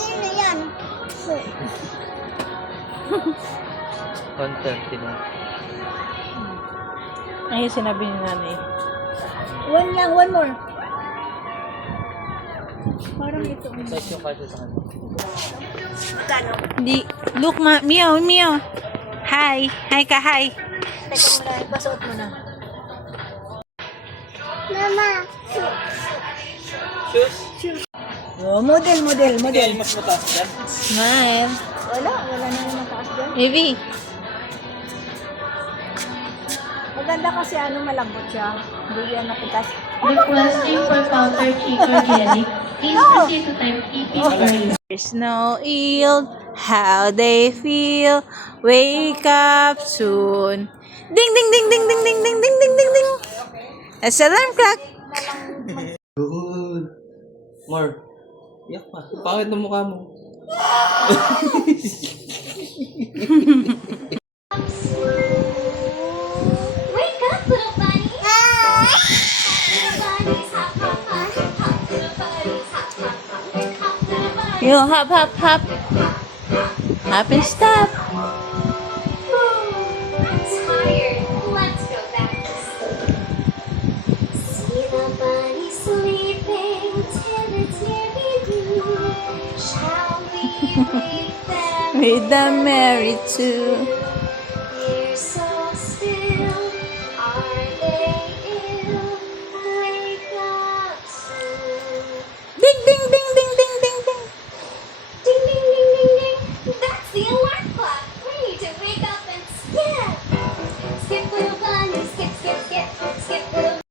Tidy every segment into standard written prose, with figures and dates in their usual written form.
Kanino yan? Content, diba? Ayun, sinabi ni nanay. One lang, one more. Parang ito. Size yung kasi sa kanya. Magkano? Di, look, meow, meow. Hi. Hi ka, hi. Teka muna, ipasuot mo na. Mama. Shoes? Oh, model. Model, mas mataas dyan. Smile. Wala na yung mataas dyan. Maybe. Maganda kasi malambot siya. Hindi yan napitas. Requesting for powder cake or jelly. Please proceed to type EP for you. There's no ill, how they feel. Wake up soon. Ding, ding, ding, ding, ding, ding, ding, ding, ding, ding, ding. That's alarm clock. Good. More. Yak pa. Pangit na mukha mo. Wake up, little bunny! Little bunnies, hop, hop, hop, hop, little bunnies, hop, hop, hop, hop, little bunnies. You hop, hop, hop. Hop and stop. I'm tired. Let's go back to sleep. See the bunny sleeping till it's nearly blue. Shall we wake them? With the merry too. They're so still. Are they ill? Wake up soon. Ding, ding, ding, ding, ding, ding, ding. Ding, ding, ding, ding, ding. That's the alarm clock. We need to wake up and skip. Skip, little bunny. Skip, skip, skip. Skip, little.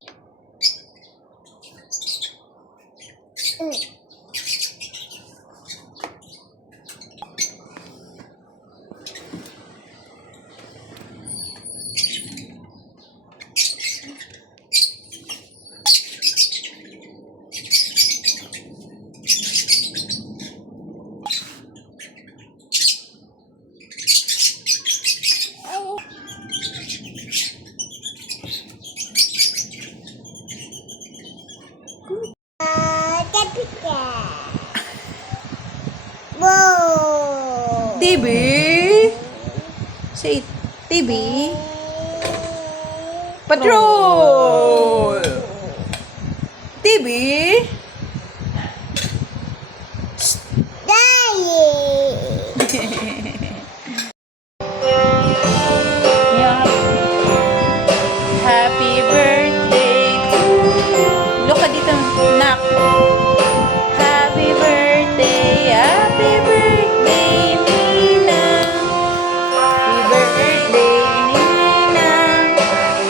TV. Say TV. Patrol. TV. Yeah. Happy birthday to look at dito, nak. Happy birthday, Nina. Happy birthday, Nina.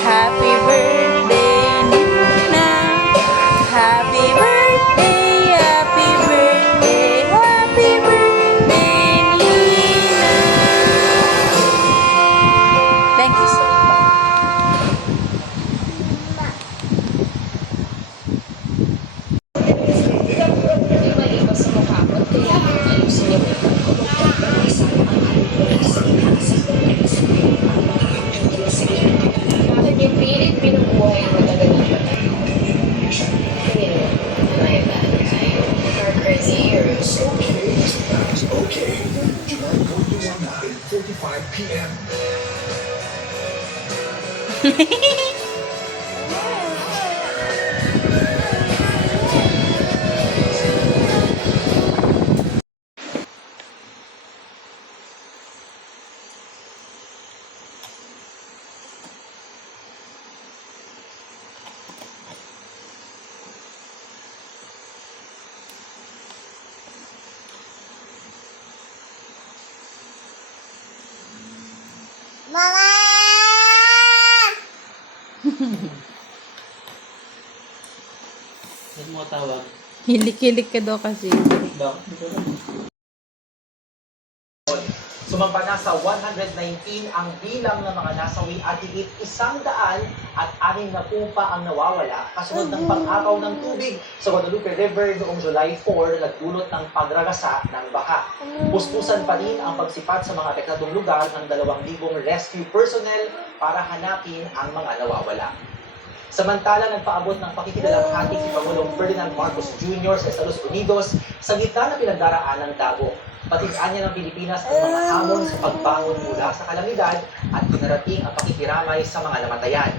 Happy birthday, Nina. Happy birthday, happy birthday, happy birthday, Nina. Thank you so much. Bakit yung pilit binubuhay ang matagal na patay? Hindi naman. My bad. You're crazy heroes. That's okay. Join Code 9:45 p.m. Mama! Saan mo tawag? Hilik-hilik ka daw kasi. Bakit? Sumamba na sa 119 ang bilang ng mga nasawi at higit 100 at 60 pa ang nawawala kasunod ng pag-agaw ng tubig sa Guadalupe River noong July 4 na nagdulot ng pagragasa ng baha. Puspusan pa rin ang pagsipat sa mga apektadong lugar ng 2,000 rescue personnel para hanapin ang mga nawawala. Samantala, nagpaabot ng pakikidalamhati si Pangulong Ferdinand Marcos Jr. sa Estados Unidos sa gitna ng pinagdaraan ng dagok. Patigaan niya ng Pilipinas ang mga hamon sa pagbangon mula sa kalamidad at pinarating ang pakikiramay sa mga namatayan.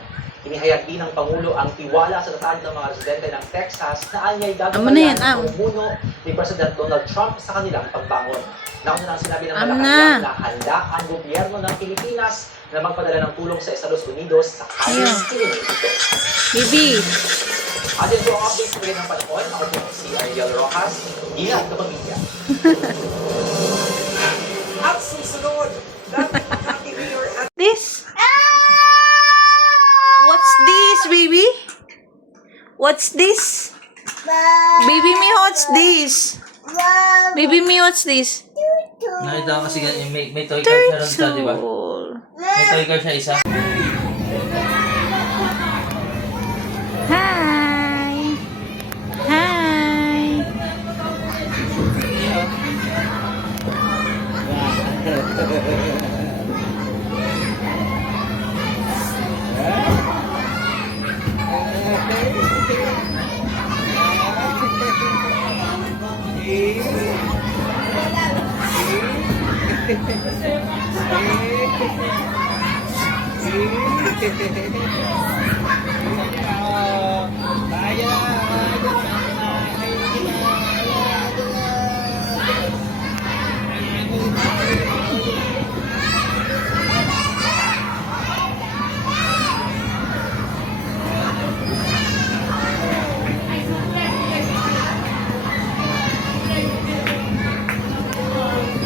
Inihayag din ng Pangulo ang tiwala sa tatag ng mga residente ng Texas na anya'y gagabayan ang umuno ni President Donald Trump sa kanilang pagbangon. Nauna nang sinabi ng Malacanang na handa ang gobyerno ng Pilipinas na magpadala ng tulong sa Estados Unidos sa kanyang kinilig ito. Bibi. Atin po ang update sa ng panahon. Ako po si Ariel Rojas. Ingat na pamilya. At susunod, dapat Makati Mayor at This? What's this, baby? What's this? Baby me, what's this? Baby me, what's this? Nakita ko kasi may toy car siya ron sa, di ba? Turtle. May toy car siya isa. Hi. Hi.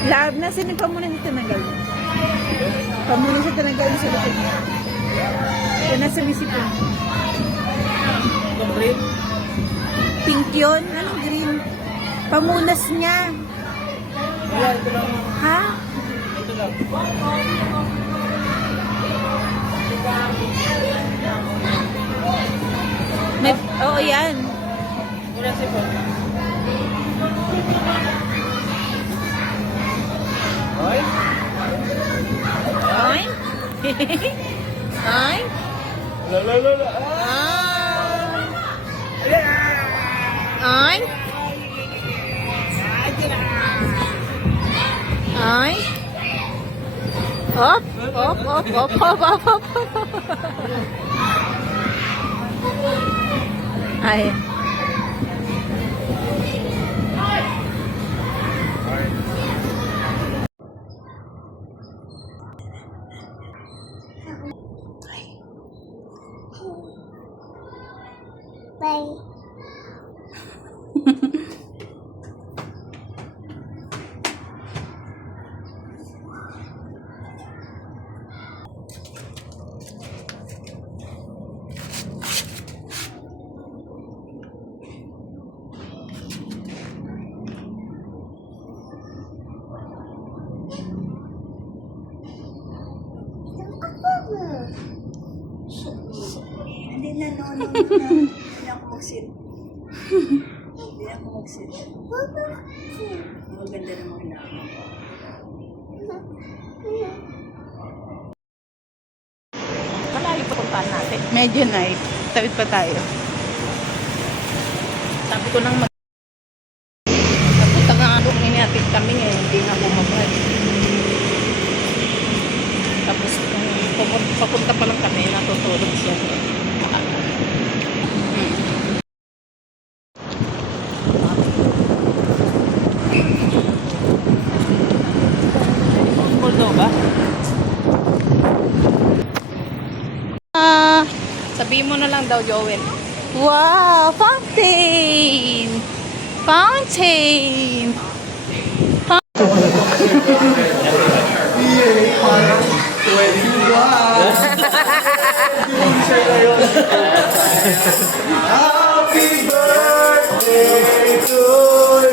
Love, nasa yung pamuna sa tinanggal? Pamuna sa tinanggal sa likod niya. Yan nasa misipon. Pink yun? Anong green? Pamunas niya. Ha? May, oo yan. Oy? Oy? La la la la. Oy? Oy? Hop, hop, hop, hop, hop, hop, hop. Ay. Bye. Hindi na, no. Hindi ako magsil. Hindi ako magsil. Ang ganda ng mga laman. Malayo pa puntahan natin. Medyo na eh. Tawid pa tayo. Sabi ko nang Napunta nga ano, iniatid kami ngayon. Hindi na bumabay. Tapos papunta pa lang kami, natutulog siya. Moldova? Sabihin mo na lang daw, Joel. Wow! Fountain! Fountain! Happy birthday to you.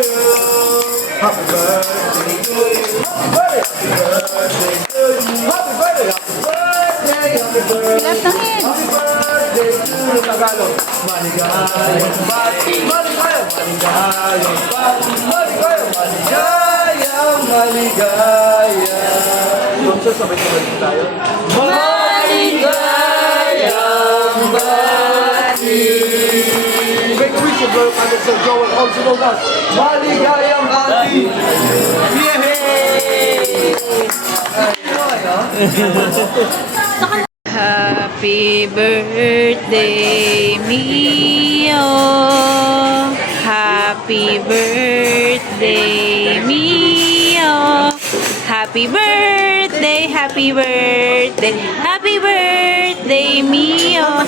Happy birthday to you. Happy birthday to you. Happy birthday. Happy birthday. Happy birthday. Happy birthday to you. Tagalog. Maligayang bati. Maligayang. Maligayang bati. Maligayang. Maligayang. Maligayang. Yung sabay-sabay tayo. Maligayang bati. Make a wish of Royal Father Sir Joel, also known as Maligayang Hati! Happy birthday, Mio. Happy birthday, Mio. Happy birthday, happy birthday, happy birthday, Mio.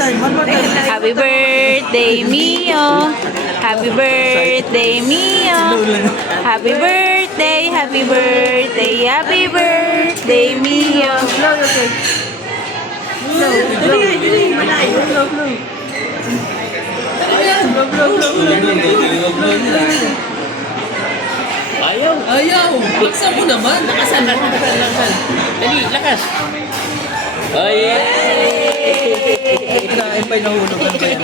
Happy birthday, Mio. Happy birthday, Mio. Happy birthday, happy birthday, happy birthday, Mio. Ayaw! Ayaw! Laksan mo naman! Lakasan! Dali, lakas! Ay! Kinain pa'y nahulog ng kaya.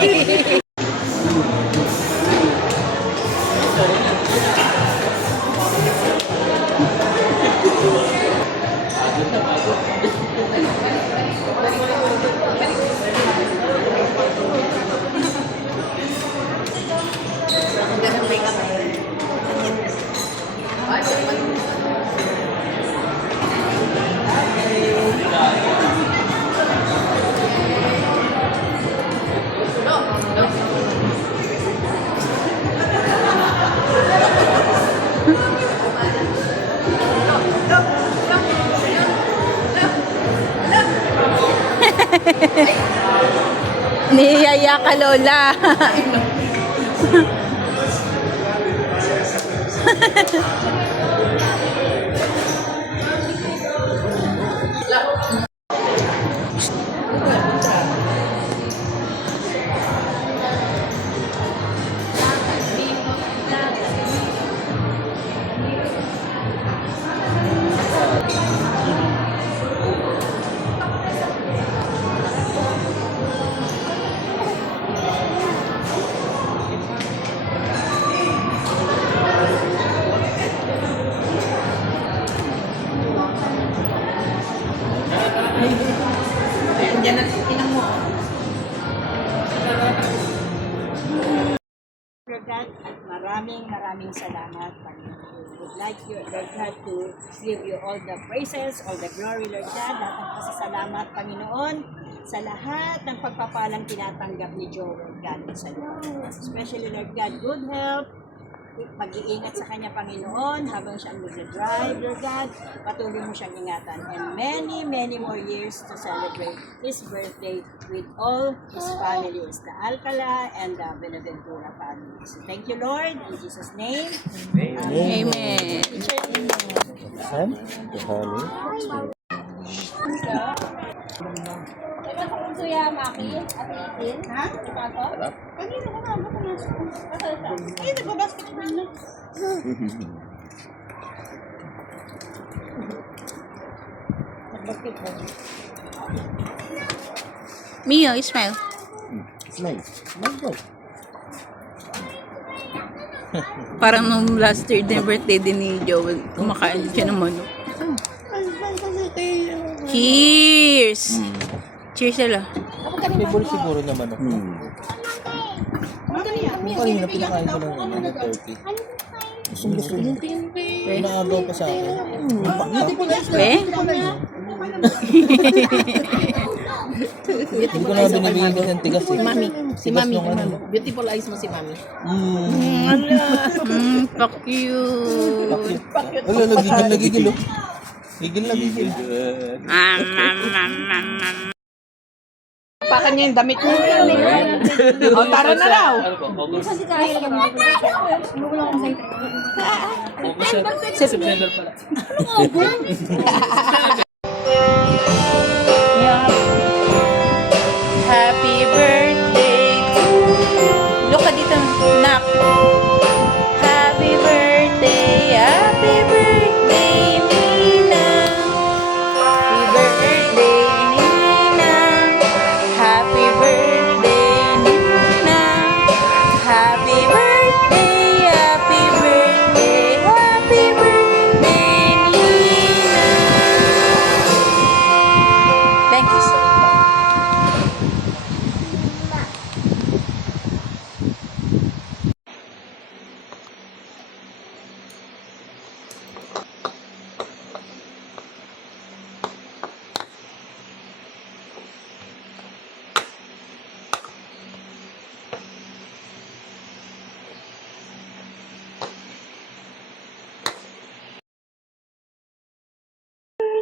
Niyaya ka, Lola. Lord God, at maraming salamat, Panginoon. We would like you, Lord God, to give you all the praises, all the glory, Lord God. Lahat ng pasasalamat, Panginoon, sa lahat ng pagpapalang tinatanggap ni Joel galing sa iyo. Especially, Lord God, good health, pag-iingat sa kanya, Panginoon, habang siyang nag-drive, Lord God, patuloy mo siyang ingatan. And many more years to celebrate his birthday with all his families, the Alcala and the Benaventura family. So thank you, Lord, in Jesus' name. Amen. Mio, smile. Parang nung last year din birthday din ni Joel, kumakain din siya ng manok. Cheers! Cheers sila. Favorite siguro naman ako. Kanina pinakain ko ng turkey. Gusto mo. Inaagaw pa sa akin. Eh? Hindi ko na binibigyan kasi ng tigas eh. Mami, si Mami. Ano. Beautiful eyes mo si Mami. Fuck you. Wala, nagigil oh. Gigil na gigil. Pakan niya yung damit mo. O, tara na raw. September pala. Happy birthday to you. Look ka dito, nak. Happy birthday, Nina. Happy birthday, Nina. Happy birthday, Nina. Happy birthday, happy birthday, Nina.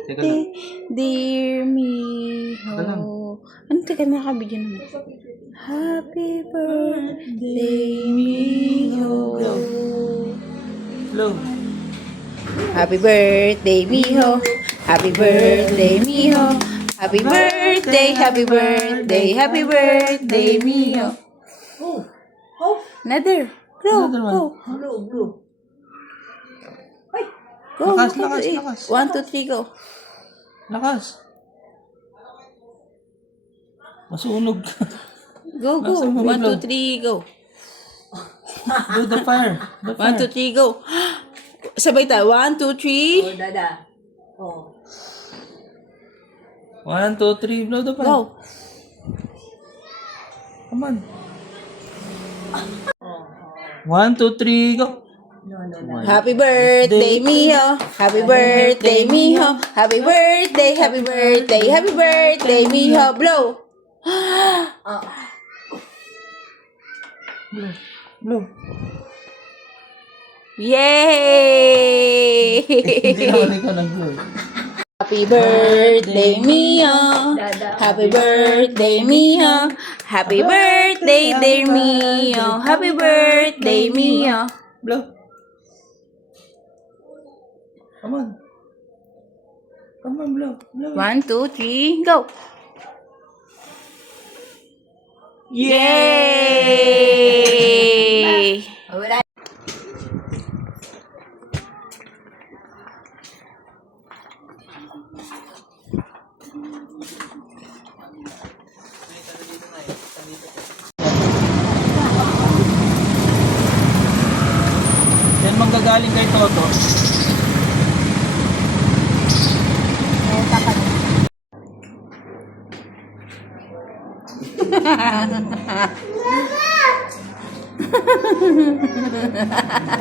birthday, dear Teka lang. Miho. Ano, teka, nakabigyan naman. Happy birthday, Miho. Blow. Happy birthday, Miho. Happy birthday, Miho. Happy birthday, happy birthday, happy birthday, Miho. Another. Go, Another one. go. Go, Lakas, go, lakas, go, lakas. 1, 2, 3, go. Lakas. Masunog. Go, go. Lakas mo, 1, blow. 2, 3, go. Do the fire. The 1, 2, fire. 3, go. Sabay tayo. 1, 2, 3. Dada. Oh. 1, 2, 3. Blow the fire. Go. Come on. 1, 2, 3, go. Happy birthday, Miho. Happy birthday, Miho. Happy birthday, happy birthday, happy birthday, Miho. Blow. Blow. Yay! Hindi naman ikaw nag-blow. Happy birthday, Miho. Happy birthday, Miho. Happy birthday, dear Miho. Happy birthday, Miho. Blow. Come on. Come on, blow. Blow. 1, 2, 3, go. Yay! Yan manggagaling kay Toto.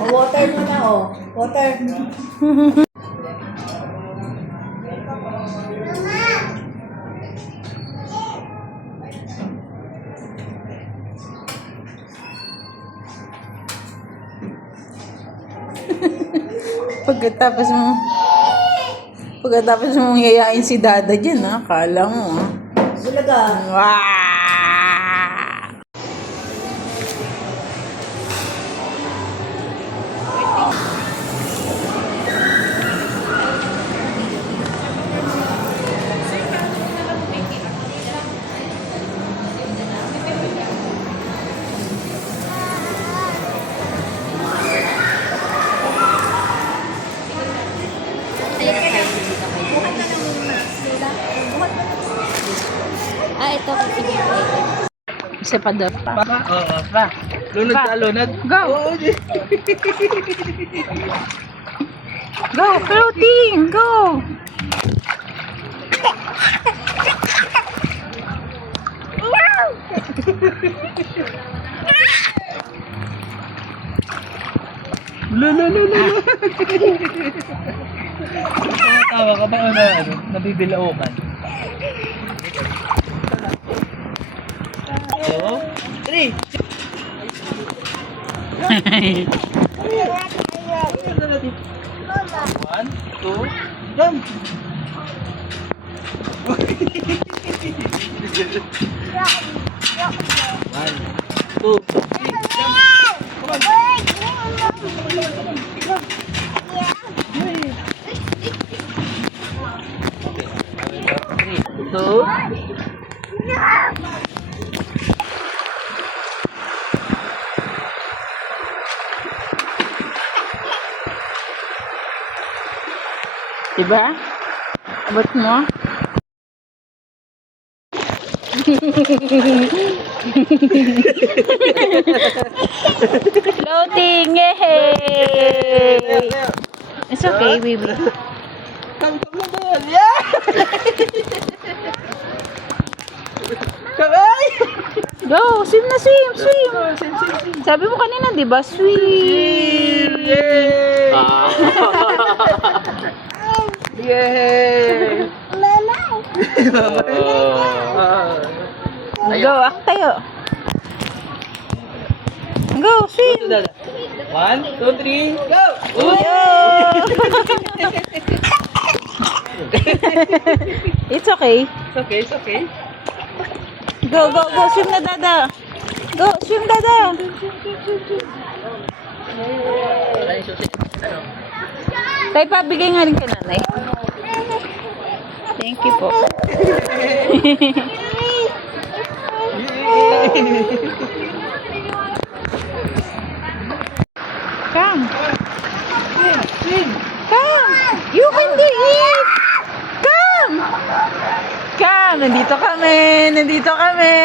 Water mo na, oh. Water. Pagkatapos mong yayain si Dada dyan, ha? Kala mo, ha? Bulaga. Wow! Ito. Sige. Sepador pa. Oo, pa. Lunod ka, lunod. Go! Go, floating! Go! Tawa ka ba na nabibilaukan? 2, 3. 1, 2, jump! One, 2, 3, jump! Come on! Okay, 3, 2, Diba? Abot mo? Floating! Yay! It's okay, baby. Come na doon! Yeah! Kamay! Go! Swim na, swim! Swim! Sabi mo kanina, di ba? Swim! Yay! Yay! Go, ak tayo. Go, swim! 1, 2, 3, go! Yo! It's okay. It's okay, it's okay. Go, go, go. Swim na, Dada. Go, swim, Dada. Tay, pabigay nga rin ka, nanay. Thank you po. Come. Come. You can do it. Come. Come. Nandito kami. Nandito kami.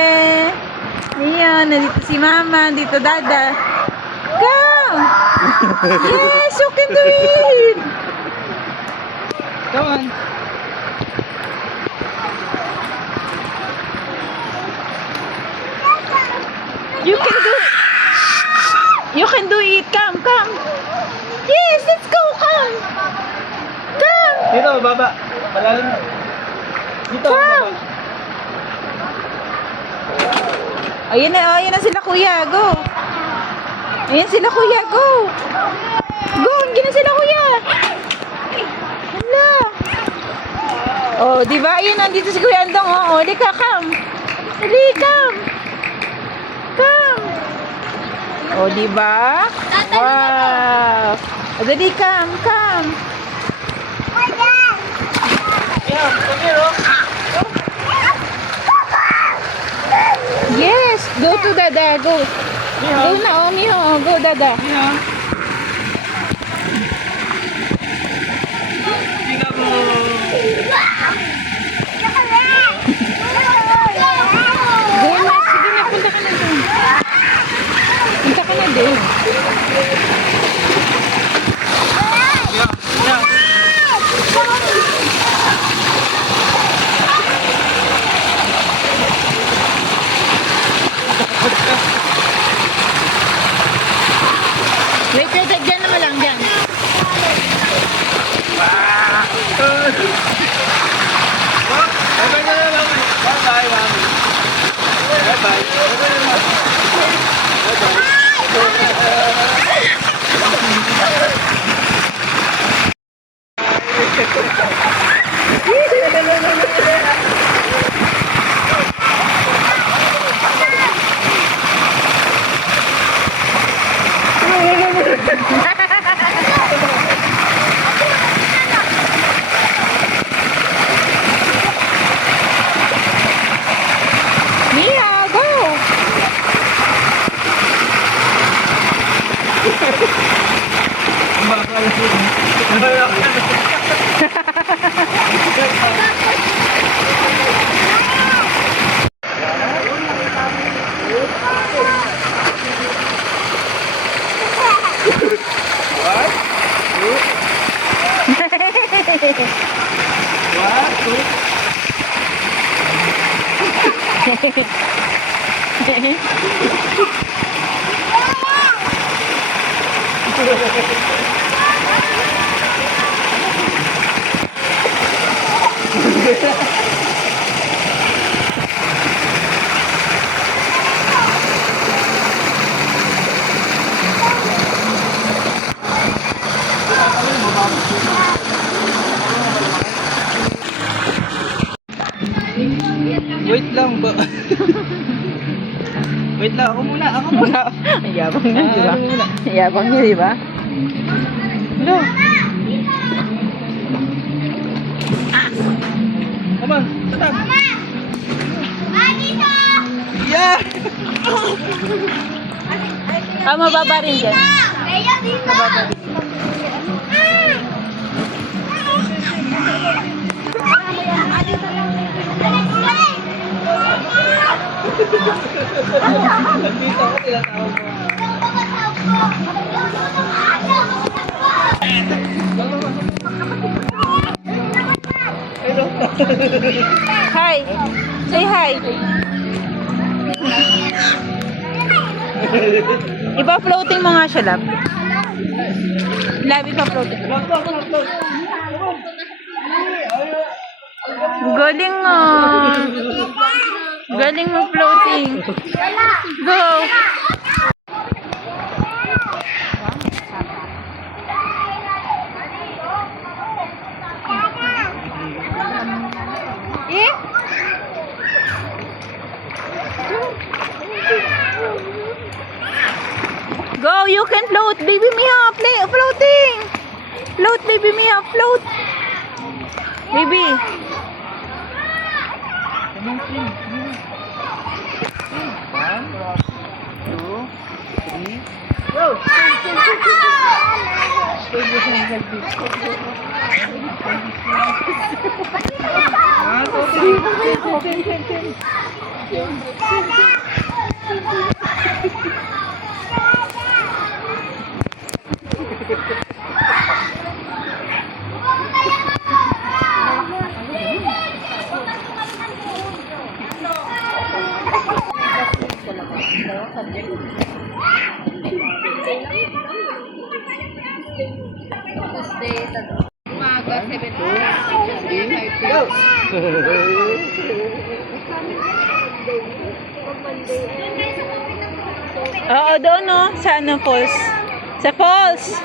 Ayan. Nandito si Mama. Nandito Dada. Come. Yes, you can do it. Come on. You can do it. You can do it. Come, come. Yes, let's go. Come. Come. Dito, baba. Malalim na. Dito, Come. baba. Ayun na sila kuya. Go. Ayun sila kuya. Go. Go. Hindi na sila kuya. Hala. Oh, di ba? Ayun, nandito si Kuya Andong. Oh, halika, come. Halika, come. Come. Oh, di ba? Wow. Oh, dali, come, come. Yeah, come here, oh. Yes, go to Dada, go. Go na, oh, Miho, go Dada. Yeah. Pick up mo. Go na, sige na, punta ka na doon. Punta ka na doon. Wait, dyan naman lang, dyan. Bye-bye na lang. Bye-bye, mami. Bye-bye. Mia, go! Wait lang ba? Wait lang, ako muna. Ang yabang niya, di ba? Ang yabang niya, di ba? No. Come on, tatag. Yeah! Ah, mababa rin dyan. Mababa rin. Nandito ako, tinatawag mo. Hi. Say hi. Iba floating mo nga siya, love. Love, iba floating. Galing mo. Galing mo floating. Go. Float, baby Mia, floating. Float, baby Mia, float. Baby. Oo, doon no, sa ano, falls. Sa falls.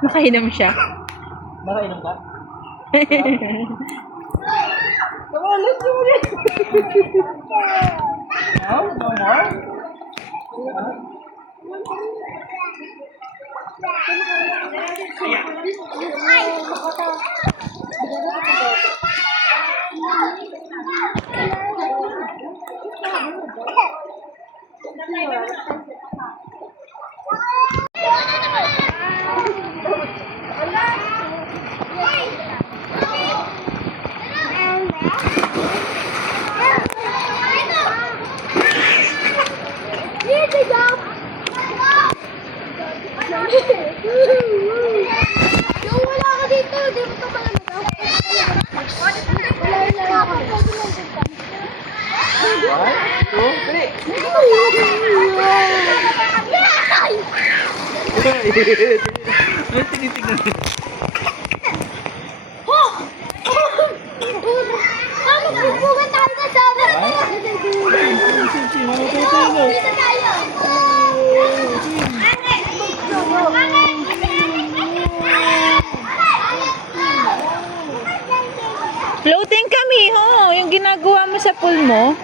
Nakainom siya. Nakainom ka? No more? Yung wala ka dito, di mo ito pala nagawa. Wala ako. Ano magpupugan tayo kasama? Dito tayo. Floating kami, ho. Yung ginagawa mo sa pool mo.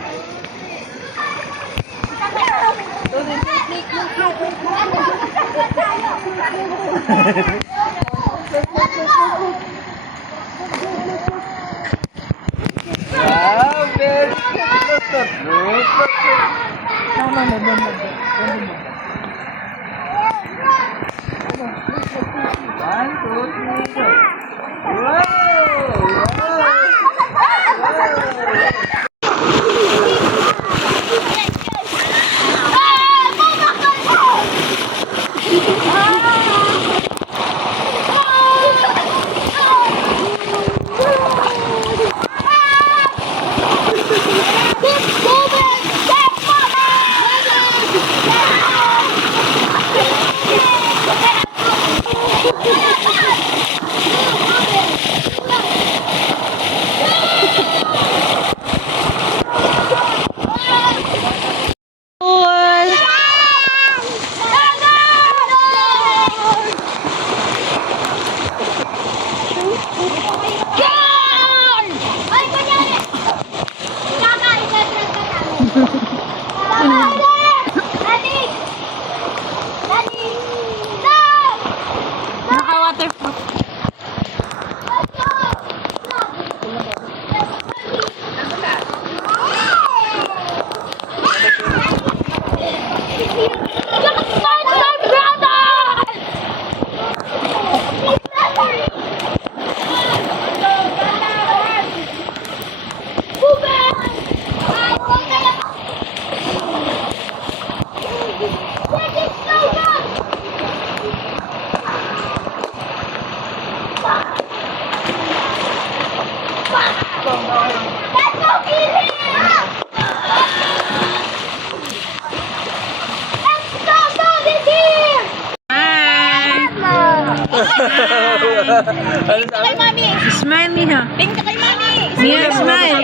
Smile, Mia. Tingin ka kay mami. Mia, smile.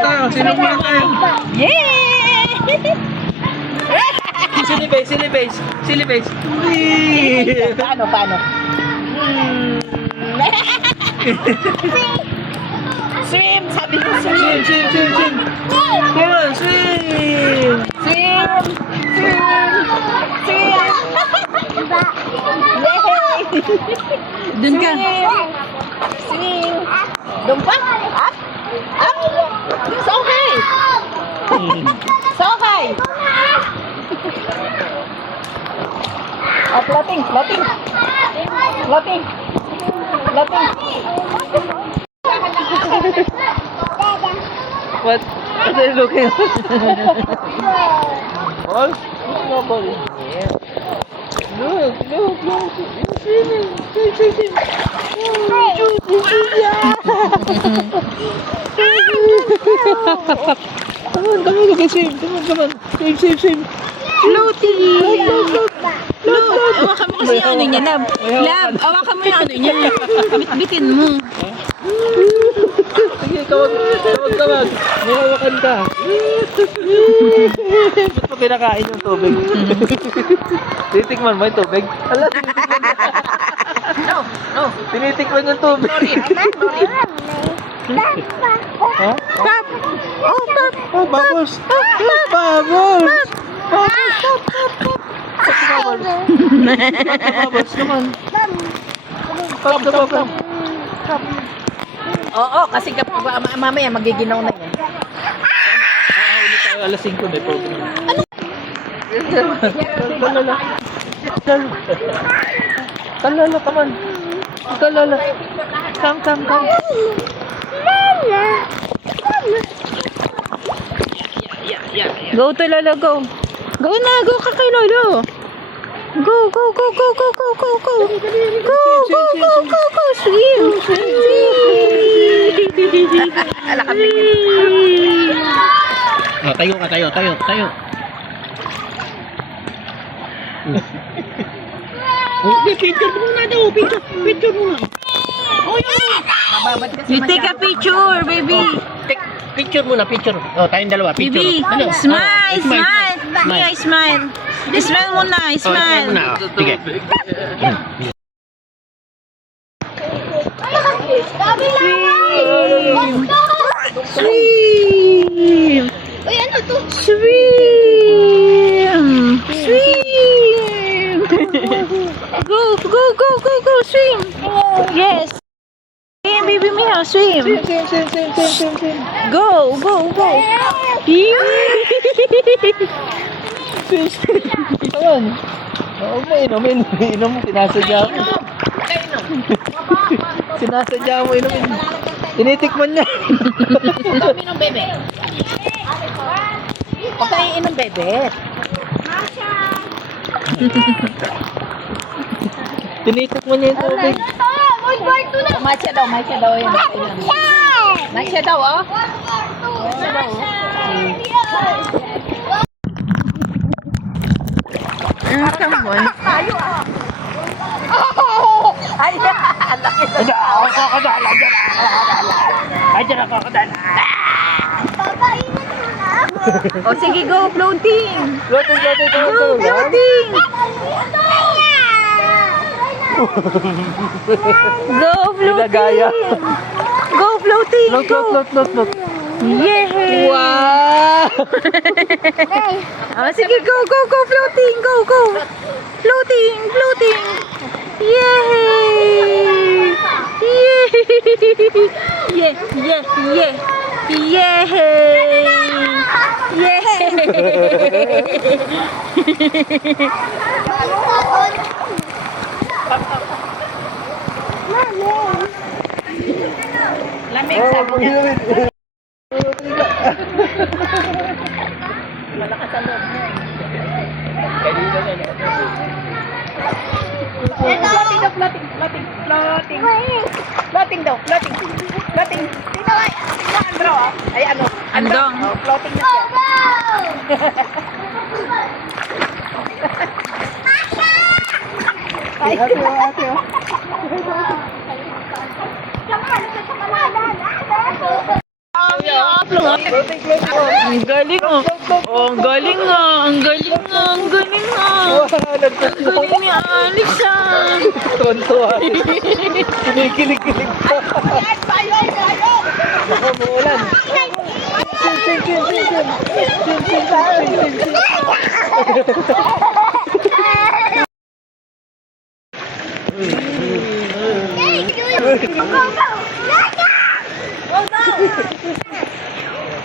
Yay! Silly face. Paano? Swim! Sabi ko swim! Swim. Come on, swim. Swim! Yay! Dun ka. Swim! Doon pa? Up! It's okay! It's okay! Floating! What are they looking at? Oh, nobody. Look. You're swimming. Swim. Come on, you can swim. Come on. Swim. Floating! Awakan mo kasi yung ano niya, Lab. Lab, awakan mo yung ano niya. Bitbitin mo. Sige, kawag. May hawakan ka. Ba't mo kinakain yung tubig? Titikman mo yung tubig? Ala, tinitikman niya. No. Tinitikman yung tubig. Ha? Pop! Oh, Pop! Oh, bubbles! Bubbles! Bubbles naman. Pop the bubble. Oo, kasi mamaya magiginaw na yan. Hindi tayo alas 5 may program. Talala, come on. Talala. Come. Go to Lolo, go. Go na, go ka kay Lolo. Go. Go. Swim. Oh, tayo. Picture muna. You take a picture, baby. Picture muna. Oh, tayong dalawa. Baby, smile. Mia, smile. Smile muna, smile. Sige. Swim. Uy, ano to? Swim. Go, swim. Yes. Swim, baby Mia, swim. Go. Come on. Oo mo, inom, sinasadya mo. Sinasadya mo, inumin. Tinitikman niya. Inom, bebe. Huwag ka iinom, bebe. Tinitikman niya yung tubig. Matcha daw yan. Matcha daw, oh. Come on. Ay, laki na. O sige, go, floating. Floating. Go, floating. Go, Ginagaya. floating. Go, floating. Look. Yay! Wow! Sige, go, floating, go. Floating. Yay! Lamig, sabi niya. Malakas ang loob niya. Floating daw. Dito ay. Andong. Ang galing oh. Oh, ang galing ah. Ang galing ah. Ang galing ah. Ang galing ni Alex ah. Tuwan-tuwa. Kinikilig-kilig pa. Baka muulan.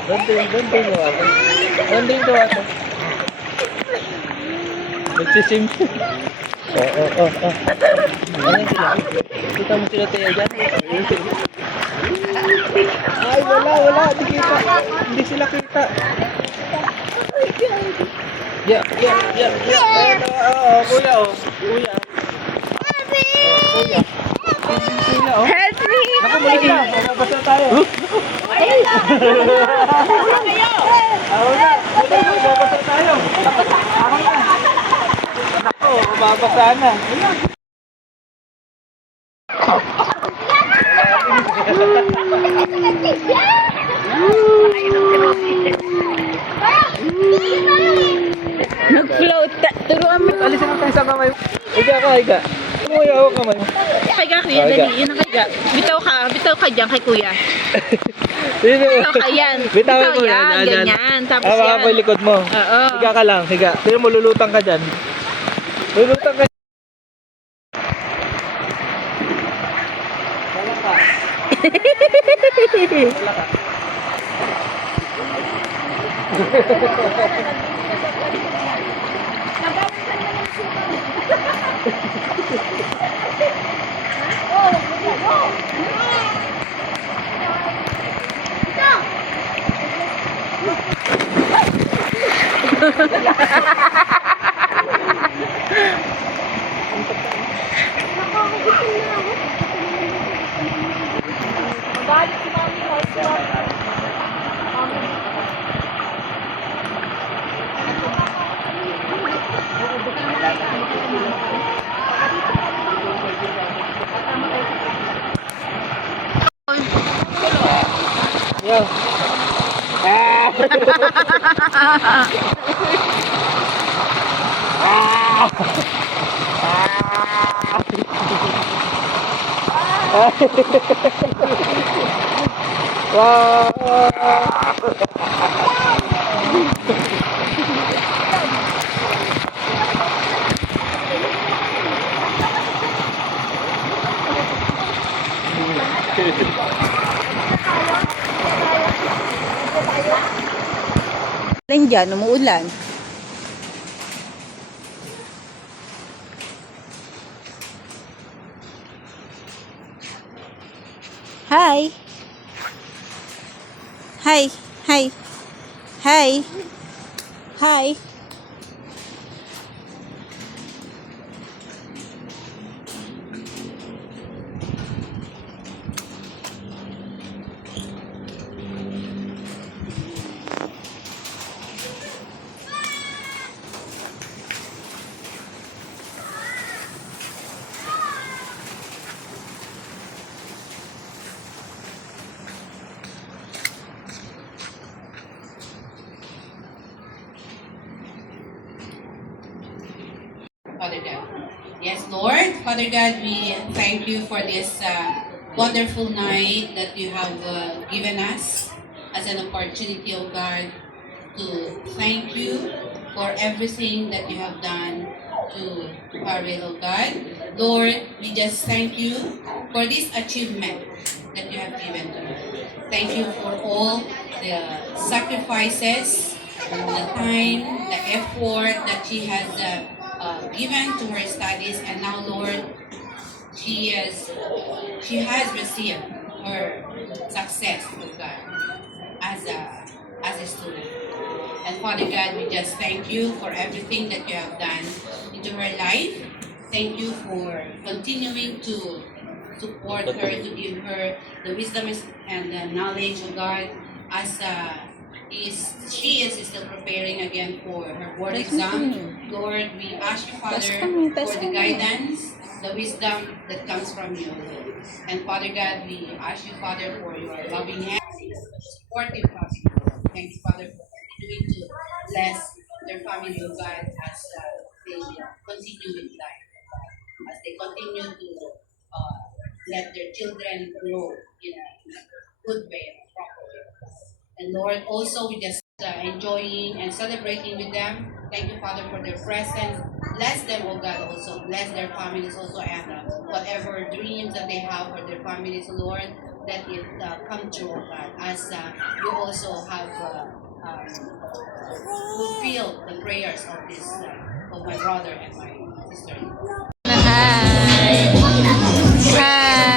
Banting mo ako. Banting ko ako. Nagsisim. Oo. Ayan sila. Kita mo sila tayo dyan. Ay, wala. Hindi kita. Hindi sila kita. Yeah. Kuya. Kuya. Help me! Ako, muli na. Mababasa tayo. Ako na. Mababasa tayo. Ako na. Ako, mababasa na. Nag-float. Turuan mo. Alisin mo tayo sa kamay. Higa. Umuya ako kamay. Kaya kuya, dali. Yun ang kaya. Bitaw ka dyan kay kuya. Bitaw ka yan. Bitawin mo yan. yan. Ganyan. Tapos Hawa yan. ko yung likod mo. Oo. Higa ka lang. Pero mo lulutang ka dyan. Lulutang ka. Yo. Lang dyan, umuulan. Hi. Hi. Father God. Yes, Lord, Father God, we thank you for this wonderful night that you have given us as an opportunity, oh God, to thank you for everything that you have done to Paril, oh God. Lord, we just thank you for this achievement that you have given to us. Thank you for all the sacrifices, the time, the effort that she has given to her studies, and now, Lord, she has received her success, oh God, as a student. And Father God, we just thank you for everything that you have done into her life. Thank you for continuing to support her, to give her the wisdom and the knowledge of God as she is still preparing again for her board exam. Lord, we ask you, Father, for the guidance, the wisdom that comes from you. And Father God, we ask you, Father, for your loving hand, supportive family. Thank you, Father, for continuing to bless their family, oh God, as they continue with life, as they continue to let their children grow in a good way, in a proper way. And Lord, also we just enjoying and celebrating with them. Thank you, Father, for their presence. Bless them, oh God, also. Bless their families also, and whatever dreams that they have for their families, Lord, let it come true, oh God, as you also have fulfilled the prayers of this of my brother and my sister. Hi. Hi.